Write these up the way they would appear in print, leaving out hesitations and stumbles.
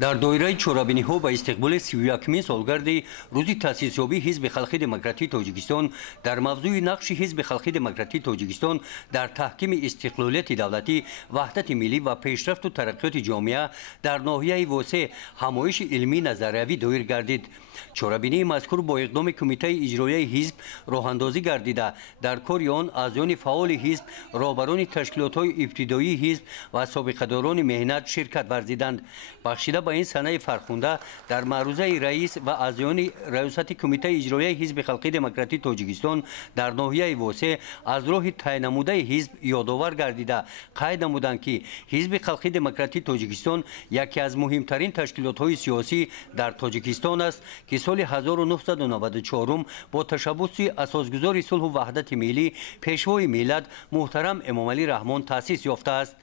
در دایره چورابینی‌ها با استقبال 31مین سالگرد روز تأسیسیابی حزب خلق دموکراتی تاجیکستان در موضوع نقش حزب خلق دموکراتی تاجیکستان در تحکیم استقلالیت دولتی، وحدت ملی و پیشرفت و ترقیات جامعه در ناحیه واسع همایش علمی نظریوی دایر گردید. چورابینی مذکور با اقدام کمیته اجرایی حزب راهاندازی گردیده در کار آن اعضایان فعال حزب، رهبران تشکیلات‌های ابتدایی حزب و سابقه‌داران مهنت شرکت ورزیدند. بخشیده با این سنه فرخنده در معروضه رئیس و اعضایان ریاست کمیته اجرایی حزب خلق دموکراتی تاجیکستان در ناحیه واسع از راه تعیین نموده حزب یادآور گردیده قید نمودند که حزب خلق دموکراتی تاجیکستان یکی از مهمترین تشکیلات‌های سیاسی در تاجیکستان است که سال 1994 با تشبث اساسگذار صلح و وحدت ملی پیشوای ملت محترم امامعلی رحمان تأسیس یافته است.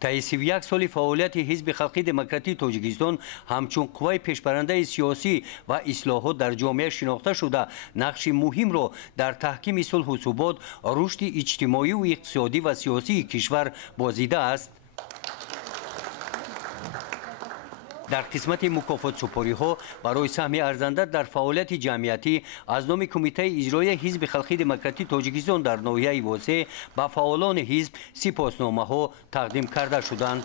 طی 31 سال فعالیت حزب خلق دموکراتی تاجیکستان همچون قوای پیشبرنده سیاسی و اصلاحات در جامعه شناخته شده نقش مهم را در تحکیم صلح و ثبات، رشد اجتماعی و اقتصادی و سیاسی کشور بازیده است. در قسمت مکافات سپاری ها برای سهم ارزنده در فعالیت جمعیتی از نام کمیته اجرایی حزب خلق دموکراتی تاجیکستان در ناحیه واسع به فعالان حزب سپاسنامه ها تقدیم کرده شدند.